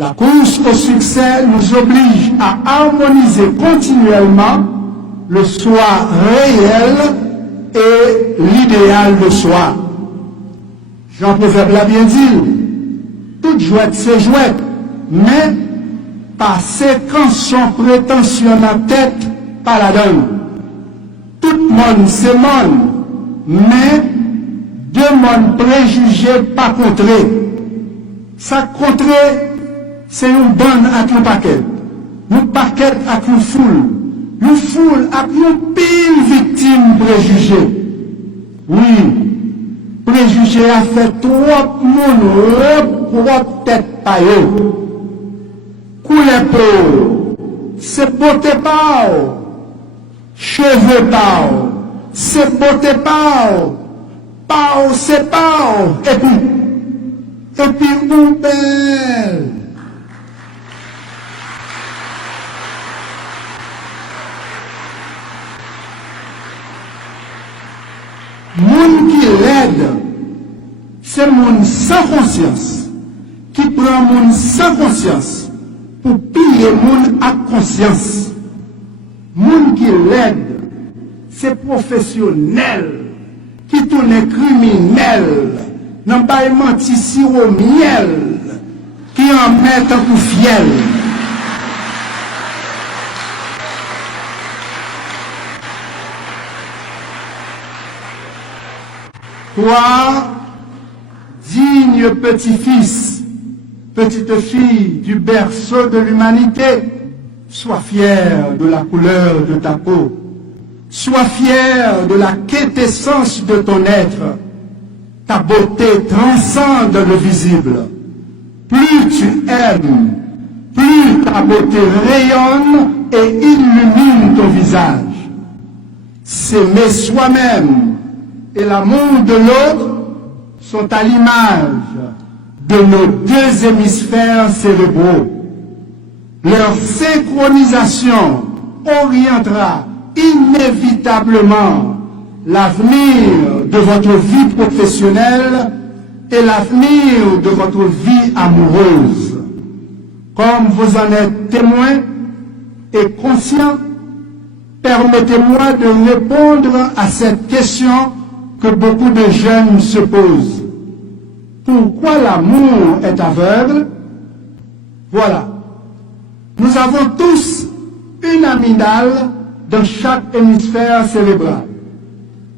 La course au succès nous oblige à harmoniser continuellement le soi réel et l'idéal de soi. Jean Proverbe l'a bien dit, toute jouette c'est jouette, mais par séquence son prétention à tête par la donne. Tout le monde c'est monde, mais deux mondes préjugés pas contrés. Ça contré, c'est une bonne avec un paquet. Un paquet avec une foule avec une pile victime préjugée. Oui, préjugé a fait trop monde, trop tête paille. Couleur peau, c'est beauté pao, cheveux pao, c'est beauté pao, pao c'est pao, et puis ou belle. Moun qui l'aide, c'est moun sans conscience, qui prend moun sans conscience pour piller moun à conscience. Moun qui l'aide, c'est professionnel, qui tourne criminel, n'a pas menti si au miel, qui en met un coup fiel. Toi, digne petit-fils, petite fille du berceau de l'humanité, sois fier de la couleur de ta peau, sois fier de la quintessence de ton être. Ta beauté transcende le visible. Plus tu aimes, plus ta beauté rayonne et illumine ton visage. S'aimer soi-même et l'amour de l'autre sont à l'image de nos deux hémisphères cérébraux. Leur synchronisation orientera inévitablement l'avenir de votre vie professionnelle et l'avenir de votre vie amoureuse. Comme vous en êtes témoin et conscient, permettez-moi de répondre à cette question que beaucoup de jeunes se posent. Pourquoi l'amour est aveugle? Voilà. Nous avons tous une amygdale dans chaque hémisphère cérébral.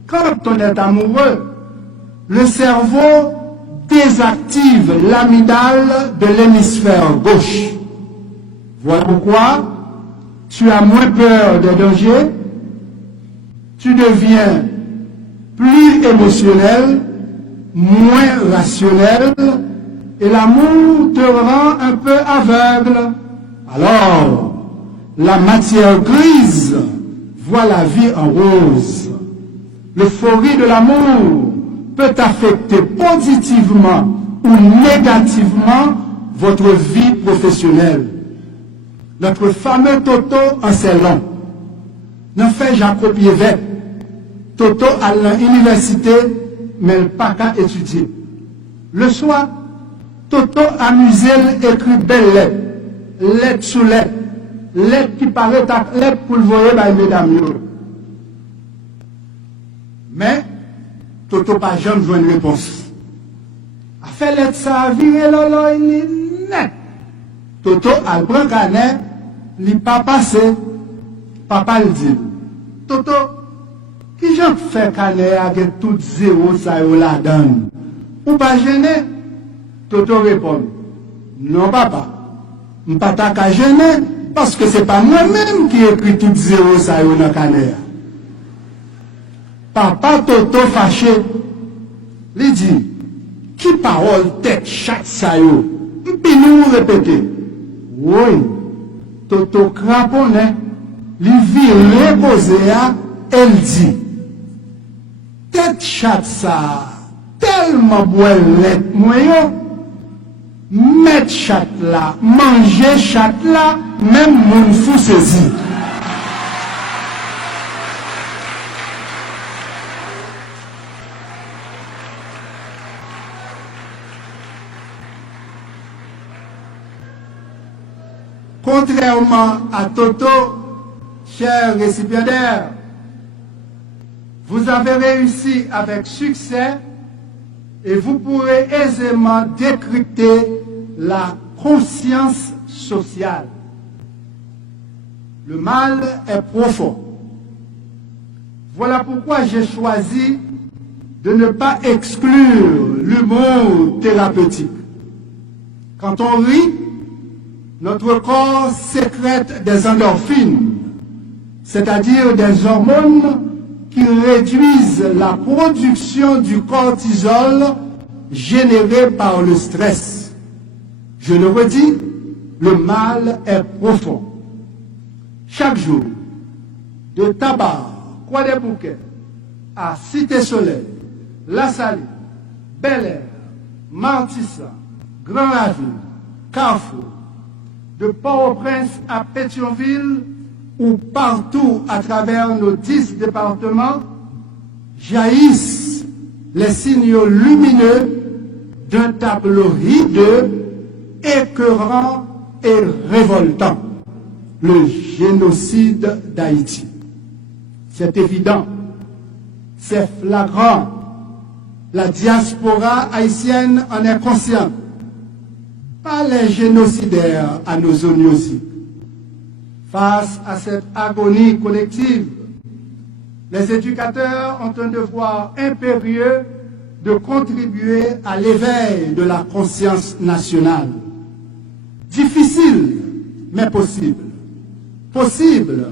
Quand on est amoureux, le cerveau désactive l'amygdale de l'hémisphère gauche. Voilà pourquoi tu as moins peur des dangers, tu deviens plus émotionnel, moins rationnel, et l'amour te rend un peu aveugle. Alors, la matière grise voit la vie en rose. L'euphorie de l'amour peut affecter positivement ou négativement votre vie professionnelle. Notre fameux Toto en c'est long. Ne fait Jacob Yévette. Toto à l'université, mais il n'a pas qu'à étudier. Le soir, Toto amusé écrit belle lettre, lettre sous lettre, lettre qui paraît à lettre pour le voyer par mesdames. Mais, Toto pas jamais joué une réponse. A fait lettre ça, viré lolo, il est net. Toto a le grand canet, il n'est pas passé. Papa le dit. Toto, qui j'en fait canet avec tout zéro ça y la donne? Ou pas gêné? Toto répond. Non papa, je ne pas ta gêner parce que c'est pas moi-même qui écrit tout zéro ça y dans le canet. Papa Toto fâché, lui dit, qui parole tête chaque saillot? Puis nous répéter. Oui, Toto craponnet, lui vit reposer, elle dit, tête chatte ça, tellement boilette moyen, mettre chatte là, manger chatte là, même mon fou saisi. Contrairement à Toto, chers récipiendaires, vous avez réussi avec succès et vous pourrez aisément décrypter la conscience sociale. Le mal est profond. Voilà pourquoi j'ai choisi de ne pas exclure l'humour thérapeutique. Quand on rit, notre corps sécrète des endorphines, c'est-à-dire des hormones qui réduisent la production du cortisol généré par le stress. Je le redis, le mal est profond. Chaque jour, de Tabar, Croix-des-Bouquets, à Cité-Soleil, La Saline, Bel-Air, Martissa, Grand-Ravine, Carrefour, de Port-au-Prince à Pétionville ou partout à travers nos 10 départements, jaillissent les signaux lumineux d'un tableau hideux, écœurant et révoltant, le génocide d'Haïti. C'est évident, c'est flagrant, la diaspora haïtienne en est consciente, pas les génocidaires à nos zoniosiques. Face à cette agonie collective, les éducateurs ont un devoir impérieux de contribuer à l'éveil de la conscience nationale. Difficile, mais possible. Possible,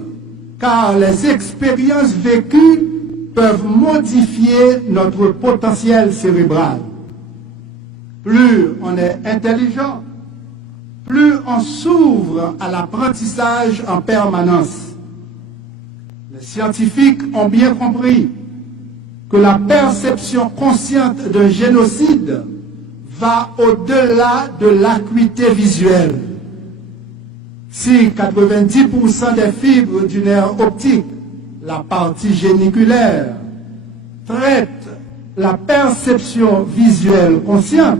car les expériences vécues peuvent modifier notre potentiel cérébral. Plus on est intelligent, plus on s'ouvre à l'apprentissage en permanence. Les scientifiques ont bien compris que la perception consciente d'un génocide va au-delà de l'acuité visuelle. Si 90% des fibres du nerf optique, la partie géniculaire, traitent la perception visuelle consciente,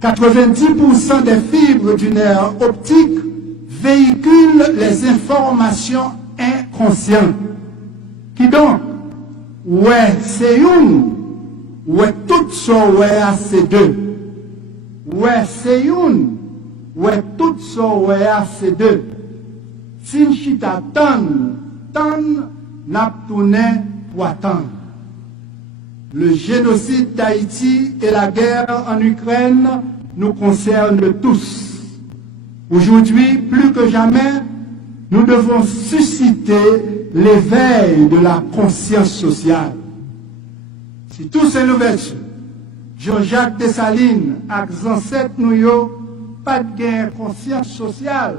90% des fibres du nerf optique véhiculent les informations inconscientes. Qui donc, ouais, c'est une, ouais, tout ça, ouais, c'est deux. Ouais, c'est une, ouais, tout ça, ouais, c'est deux. Si chita ton, n'a tourné pour attendre. Le génocide d'Haïti et la guerre en Ukraine nous concernent tous. Aujourd'hui, plus que jamais, nous devons susciter l'éveil de la conscience sociale. Si tous ces l'ouverture, Jean-Jacques Dessalines, avec ancêtres nous, pas de guerre conscience sociale,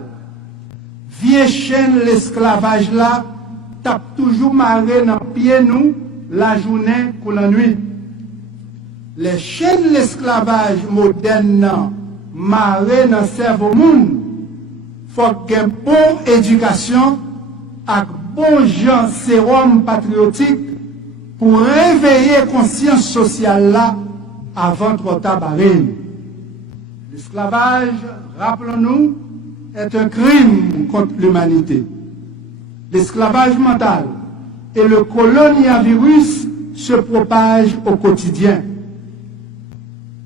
vieille chaîne l'esclavage là, tape toujours marré dans pied nous, la journée ou la nuit. Les chaînes de l'esclavage moderne marré dans le cerveau monde, faut qu'il y ait une bonne éducation avec bon gens sérum patriotique pour réveiller la conscience sociale là avant trop tard. L'esclavage, rappelons-nous, est un crime contre l'humanité. L'esclavage mental et le coloniavirus se propagent au quotidien.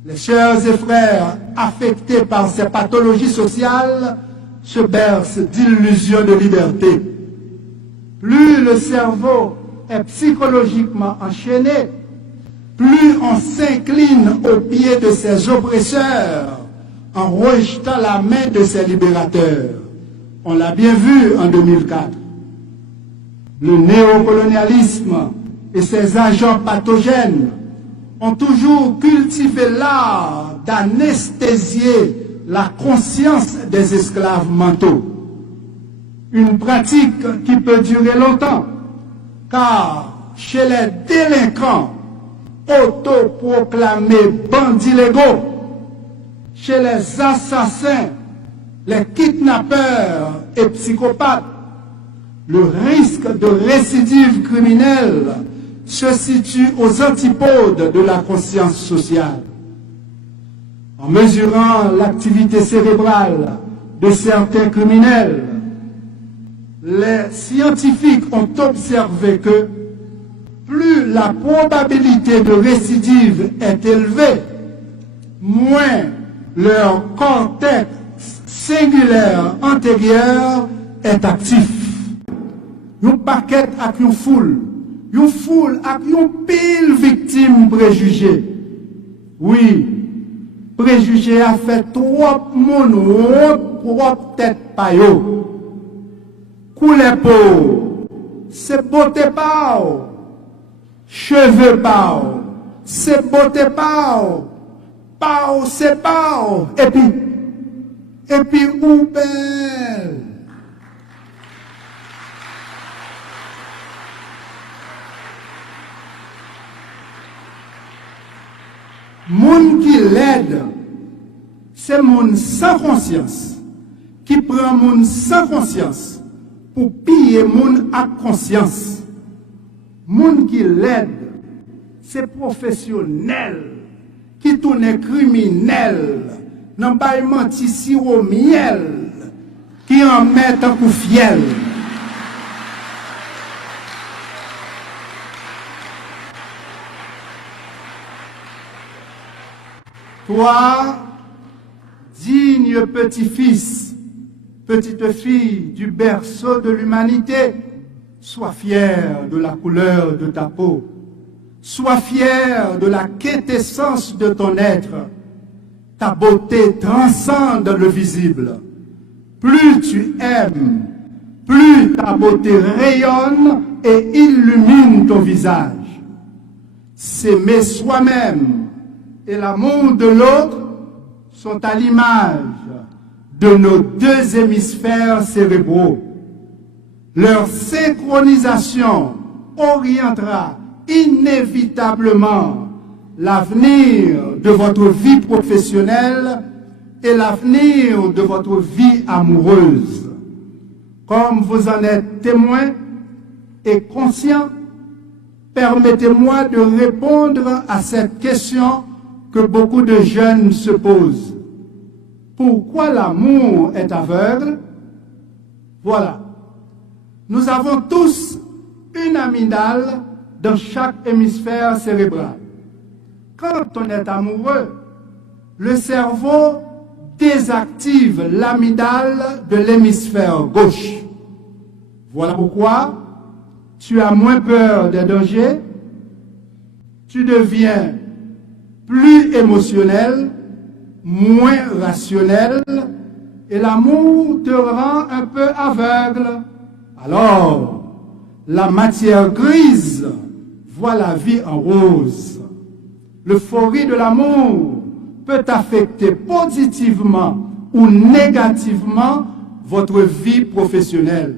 Les sœurs et frères affectés par ces pathologies sociales se bercent d'illusions de liberté. Plus le cerveau est psychologiquement enchaîné, plus on s'incline aux pieds de ses oppresseurs en rejetant la main de ses libérateurs. On l'a bien vu en 2004. Le néocolonialisme et ses agents pathogènes ont toujours cultivé l'art d'anesthésier la conscience des esclaves mentaux. Une pratique qui peut durer longtemps, car chez les délinquants autoproclamés bandits légaux, chez les assassins, les kidnappeurs et psychopathes, le risque de récidive criminelle se situe aux antipodes de la conscience sociale. En mesurant l'activité cérébrale de certains criminels. Les scientifiques ont observé que plus la probabilité de récidive est élevée, moins leur cortex singulaire antérieur est actif. Un paquet avec une foule avec une pile victime préjugée. Oui, préjugé a fait trop mon trop tête paillot. Coulé peau, c'est beauté pao. Cheveux pao, c'est beauté pao. Pao, c'est pao. Et puis, ou belle. Moun qui l'aide, c'est moun sans conscience, qui prend moun sans conscience pour piller moun à conscience. Moun qui l'aide, c'est professionnel, qui tourne criminel, n'en pas menti si au miel, qui en met un coup fiel. Toi, digne petit-fils, petite fille du berceau de l'humanité, sois fier de la couleur de ta peau, sois fier de la quintessence de ton être. Ta beauté transcende le visible. Plus tu aimes, plus ta beauté rayonne et illumine ton visage. S'aimer soi-même et l'amour de l'autre sont à l'image de nos deux hémisphères cérébraux. Leur synchronisation orientera inévitablement l'avenir de votre vie professionnelle et l'avenir de votre vie amoureuse. Comme vous en êtes témoin et conscient, permettez-moi de répondre à cette question que beaucoup de jeunes se posent. Pourquoi l'amour est aveugle? Voilà. Nous avons tous une amygdale dans chaque hémisphère cérébral. Quand on est amoureux, le cerveau désactive l'amygdale de l'hémisphère gauche. Voilà pourquoi tu as moins peur des dangers, tu deviens plus émotionnel, moins rationnel, et l'amour te rend un peu aveugle. Alors, la matière grise voit la vie en rose. L'euphorie de l'amour peut affecter positivement ou négativement votre vie professionnelle.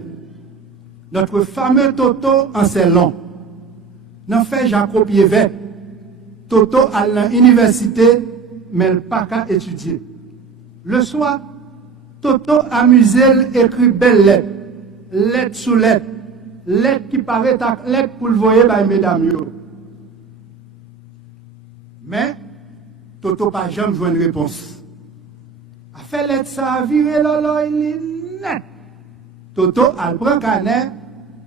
Notre fameux Toto en c'est long. N'en fait Jacob Yévet. Toto à l'université, mais il n'a pas qu'à étudier. Le soir, Toto amusé écrit belle lettre, lettre sous lettre, lettre qui paraît lettre pour le voyer par mesdames. Mais Toto pas jamais joué une réponse. A fait lettre ça, virer lolo, il est net. Toto a pris canet,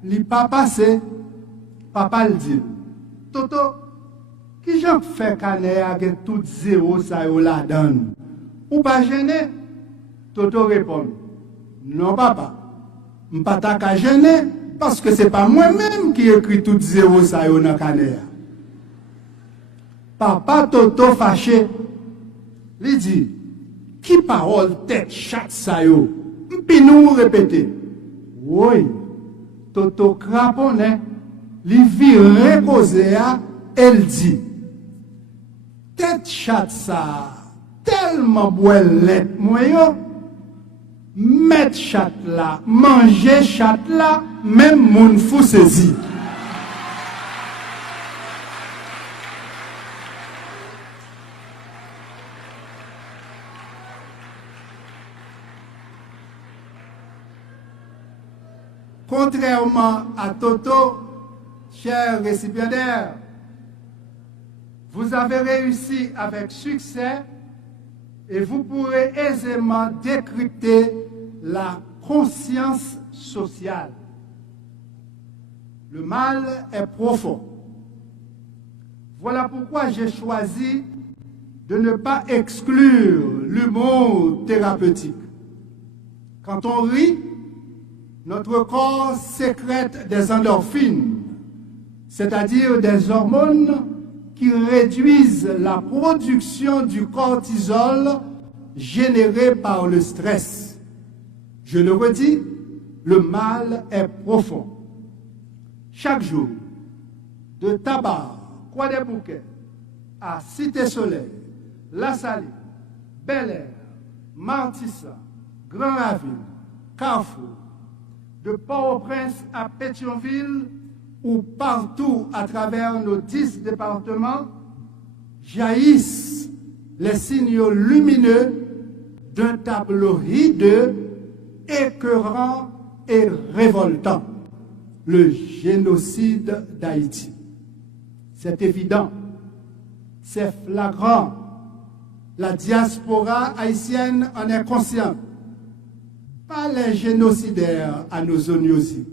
il pas passé, papa le dit. Toto, qui j'en fait canet avec tout zéro ça yo la donne? Ou pas gêné? Toto répond, non papa, m'pas ta ka gêné parce que c'est pas moi-même qui écrit tout zéro ça yo dans canet. Papa Toto fâché, lui dit, qui parole tête chatte ça yo? Puis nous répéter, oui, Toto craponnet, lui vire reposé à, elle dit, tête chatte ça, tellement boilette moi yo, mettre chatte là, manger chatte là, même moun fou saisi. Contrairement à Toto, chers récipiendaires, vous avez réussi avec succès et vous pourrez aisément décrypter la conscience sociale. Le mal est profond. Voilà pourquoi j'ai choisi de ne pas exclure l'humour thérapeutique. Quand on rit, notre corps sécrète des endorphines, c'est-à-dire des hormones qui réduisent la production du cortisol généré par le stress. Je le redis, le mal est profond. Chaque jour, de Tabar, Croix-des-Bouquets, à Cité-Soleil, La Saline, Bel-Air, Martissa, Grand-Ravine, Carrefour, de Port-au-Prince à Pétionville ou partout à travers nos 10 départements, jaillissent les signaux lumineux d'un tableau hideux, écœurant et révoltant, le génocide d'Haïti. C'est évident, c'est flagrant, la diaspora haïtienne en est consciente, pas les génocidaires à nos zoonosiques.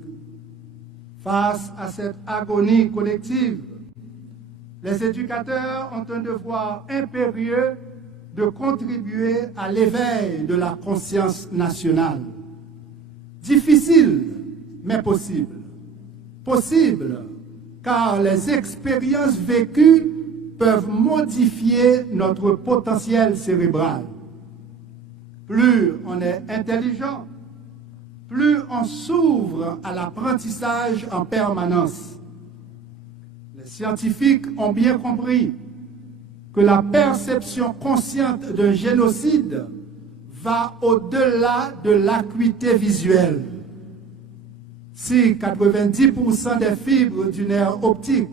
Face à cette agonie collective, les éducateurs ont un devoir impérieux de contribuer à l'éveil de la conscience nationale. Difficile, mais possible. Possible, car les expériences vécues peuvent modifier notre potentiel cérébral. Plus on est intelligent, plus on s'ouvre à l'apprentissage en permanence. Les scientifiques ont bien compris que la perception consciente d'un génocide va au-delà de l'acuité visuelle. Si 90% des fibres du nerf optique,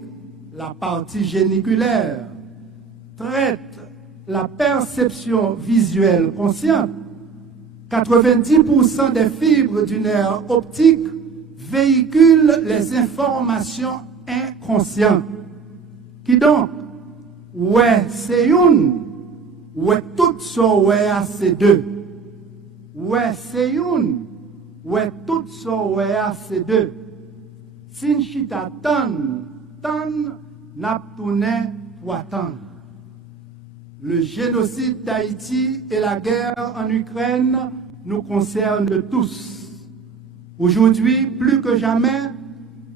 la partie géniculaire, traitent la perception visuelle consciente, 90% des fibres du nerf optique véhiculent les informations inconscientes. Qui donc, ouais, c'est une, ouais, tout ça, ouais, c'est deux. Ouais, c'est une, ouais, tout ça, ouais, c'est deux. Sinchita tan, naptouné, poitan. Le génocide d'Haïti et la guerre en Ukraine nous concernent tous. Aujourd'hui, plus que jamais,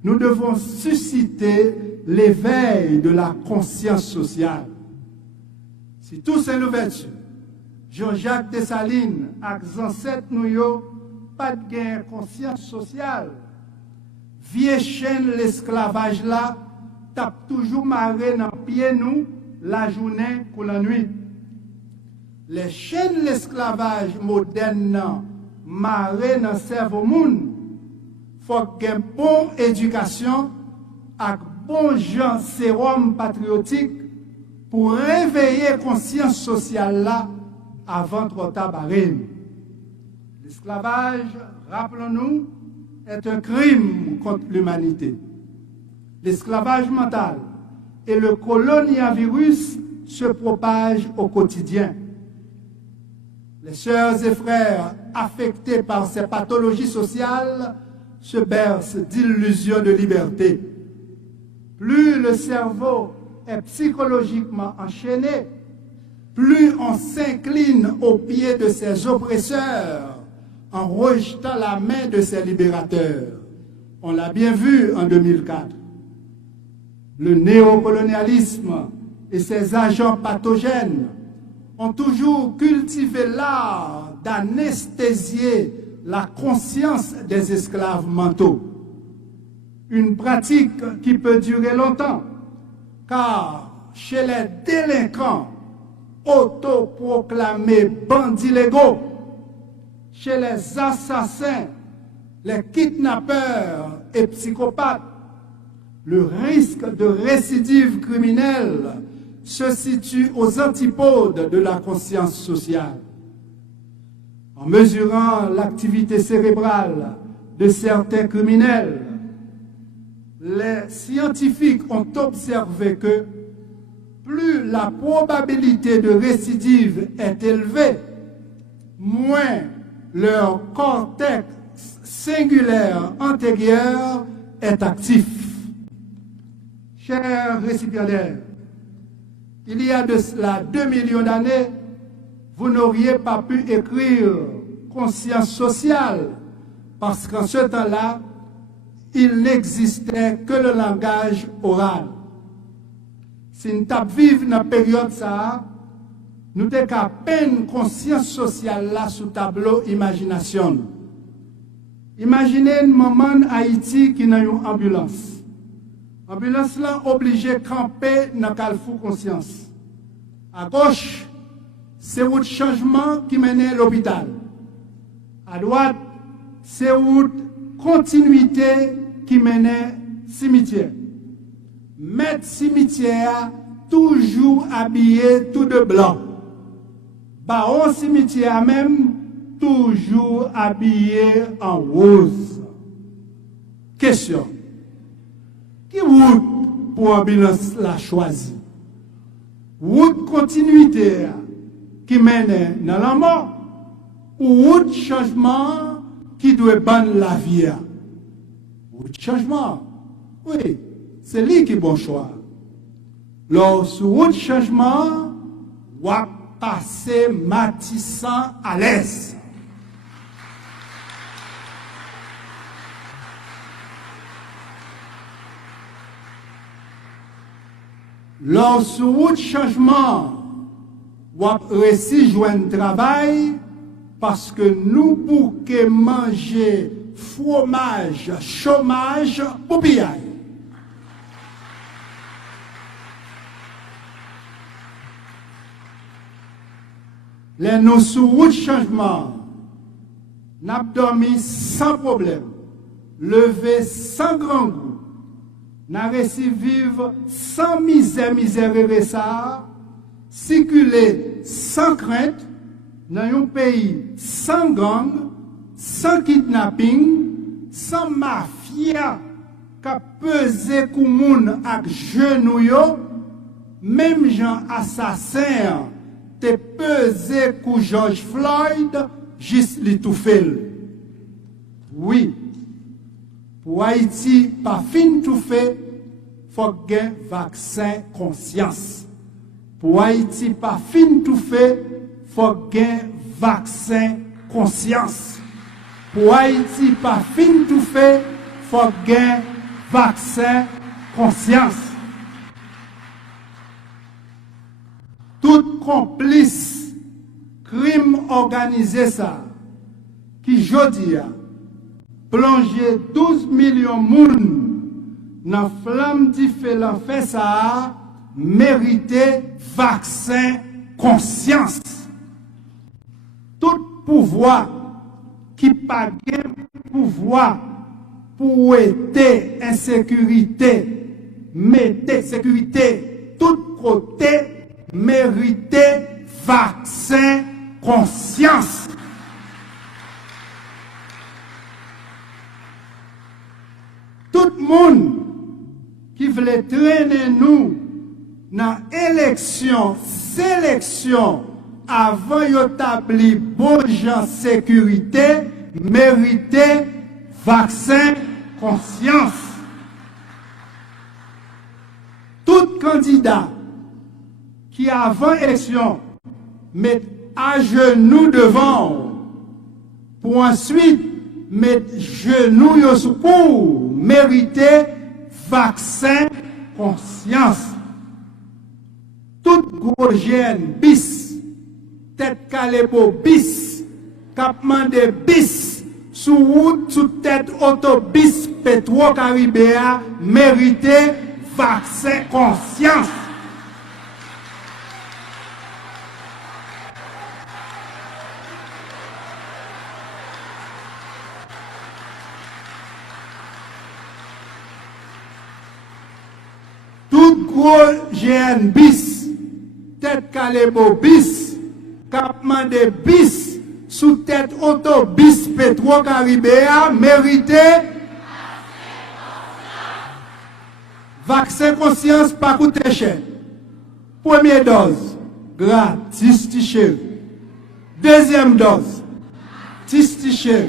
nous devons susciter l'éveil de la conscience sociale. Si tous ces l'ouverture, Jean-Jacques Dessalines, accent 7 nous pas de gain conscience sociale, vieille chaîne l'esclavage là, tape toujours maré dans pied nous, la journée ou la nuit. Les chaînes l'esclavage moderne marré dans le cerveau monde, faut qu'il y ait une bonne éducation avec bon gens sérum patriotique pour réveiller conscience sociale là avant trop tard. L'esclavage, rappelons-nous, est un crime contre l'humanité. L'esclavage mental et le coloniavirus se propagent au quotidien. Les sœurs et frères affectés par ces pathologies sociales se bercent d'illusions de liberté. Plus le cerveau est psychologiquement enchaîné, plus on s'incline aux pieds de ses oppresseurs en rejetant la main de ses libérateurs. On l'a bien vu en 2004. Le néocolonialisme et ses agents pathogènes ont toujours cultivé l'art d'anesthésier la conscience des esclaves mentaux. Une pratique qui peut durer longtemps, car chez les délinquants autoproclamés bandits légaux, chez les assassins, les kidnappeurs et psychopathes, le risque de récidive criminelle se situe aux antipodes de la conscience sociale. En mesurant l'activité cérébrale de certains criminels, les scientifiques ont observé que plus la probabilité de récidive est élevée, moins leur cortex singulaire antérieur est actif. Chers récipiendaires, il y a de cela 2 millions d'années, vous n'auriez pas pu écrire conscience sociale parce qu'en ce temps-là, il n'existait que le langage oral. Si nous vivons dans la période ça, nous avons qu'à peine conscience sociale là sous tableau imagination. Imaginez un moment en Haïti qui n'a une ambulance. L'ambulance là obligée de camper dans le carrefour conscience. À gauche, c'est route changement qui mène à l'hôpital. À droite, c'est route continuité qui mène au cimetière. Maître cimetière toujours habillé tout de blanc. Baron cimetière même toujours habillé en rose. Question. Qui route pour ambulance la choisi? Route continuité qui mène dans la mort ou route changement qui doit ban la vie? Route changement. Oui. C'est lui qui est bon choix. Lorsque route changement, on va passer matissant à l'aise. Lorsque route changement, on va réussir joindre travail parce que nous pour que manger fromage, chômage, pour bien. Les nous sous route changement, n'a dormi sans problème, levé sans grand goût, n'a réussi vivre sans misère et ça, circuler sans crainte, dans un pays sans gang, sans kidnapping, sans mafia, qui pesé comme moun ak genou yo, même gens assassins, te pesé kou George Floyd, juste li tout fait. Oui, pour Haïti, pas fin tout fait, faut gen vaccin conscience. Pour Haïti, pas fin tout fait, faut gen vaccin conscience. Pour Haïti, pas fin tout fait, faut gen vaccin conscience. Tout complice crime organisé ça, qui jodi a plongé 12 millions de moun dans flamme différente fait ça, mérité vaccin conscience. Tout pouvoir qui pas pouvoir pour aider insécurité, mettez sécurité tout côté, mérité vaccin conscience. Tout le monde qui voulait traîner nous dans élection, sélection, avant d'établir bon gens sécurité, mérité vaccin conscience. Tout candidat qui avant élection met à genoux devant pour ensuite mettre genoux au secours, mériter vaccin conscience. Tout gros gène bis, tête calébo bis, capement de bis, sous route, sous tête autobus, Petro-Caribéa, mériter vaccin conscience. Tout gros GN bis, tête calébo bis, capement de bis, sous tête autobus Petro-Caribéa, mérité vaccin conscience pas coûter cher. Première dose, gratis t-shirt. Deuxième dose, t-shirt.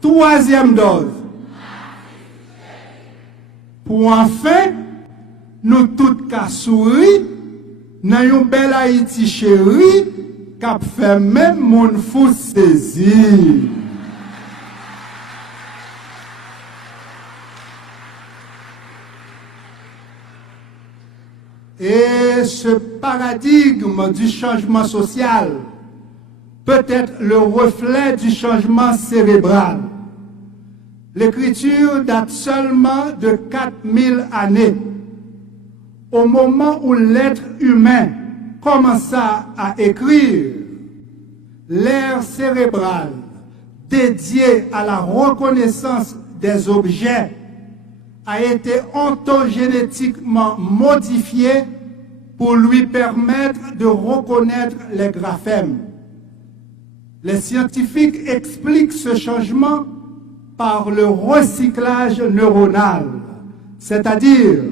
Troisième dose. Pour enfin, nous tous qu'à sourire, dans une belle Haïti chérie, qu'a fait même mon fou saisir. Et ce paradigme du changement social peut être le reflet du changement cérébral. L'écriture date seulement de 4000 années. Au moment où l'être humain commença à écrire, l'ère cérébrale dédiée à la reconnaissance des objets a été ontogénétiquement modifiée pour lui permettre de reconnaître les graphèmes. Les scientifiques expliquent ce changement par le recyclage neuronal, c'est-à-dire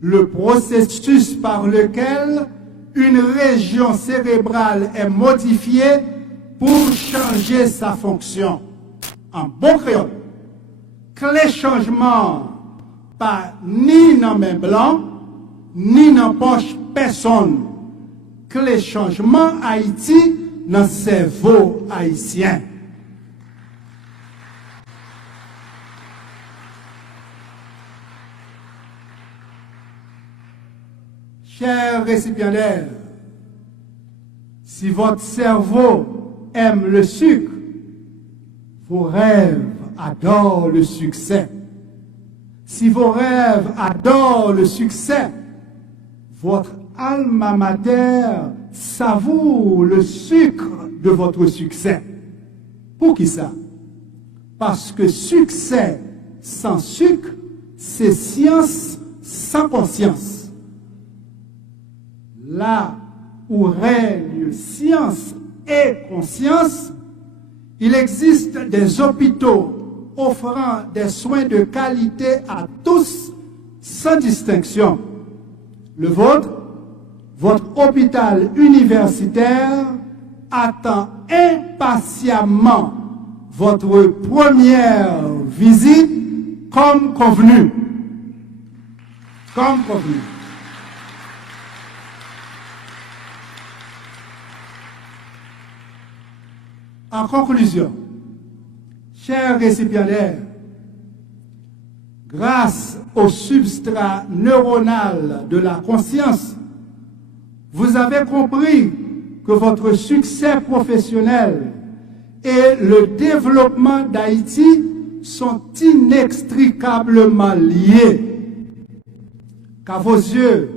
le processus par lequel une région cérébrale est modifiée pour changer sa fonction. En bon créole, que les changements pas ni dans main blanc, ni dans poche personne. Que les changements Haïti dans le cerveau haïtien. Chers récipiendaires, si votre cerveau aime le sucre, vos rêves adorent le succès. Si vos rêves adorent le succès, votre alma mater savoure le sucre de votre succès. Pour qui ça? Parce que succès sans sucre, c'est science sans conscience. Là où règne science et conscience, il existe des hôpitaux offrant des soins de qualité à tous, sans distinction. Le vôtre, votre hôpital universitaire, attend impatiemment votre première visite comme convenu. Comme convenu. En conclusion, chers récipiendaires, grâce au substrat neuronal de la conscience, vous avez compris que votre succès professionnel et le développement d'Haïti sont inextricablement liés. Qu'à vos yeux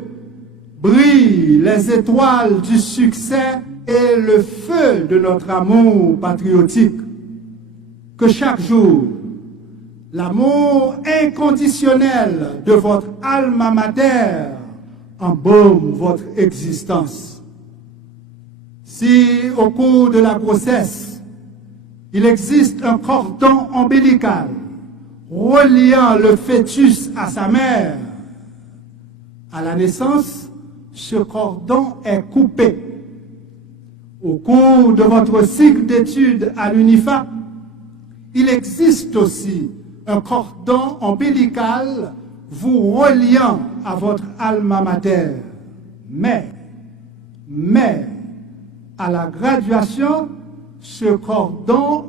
brillent les étoiles du succès et le feu de notre amour patriotique. Que chaque jour, l'amour inconditionnel de votre alma mater embaume votre existence. Si au cours de la grossesse, il existe un cordon ombilical reliant le fœtus à sa mère, à la naissance, ce cordon est coupé. Au cours de votre cycle d'études à l'UNIFA, il existe aussi un cordon ombilical vous reliant à votre alma mater. Mais, à la graduation, ce cordon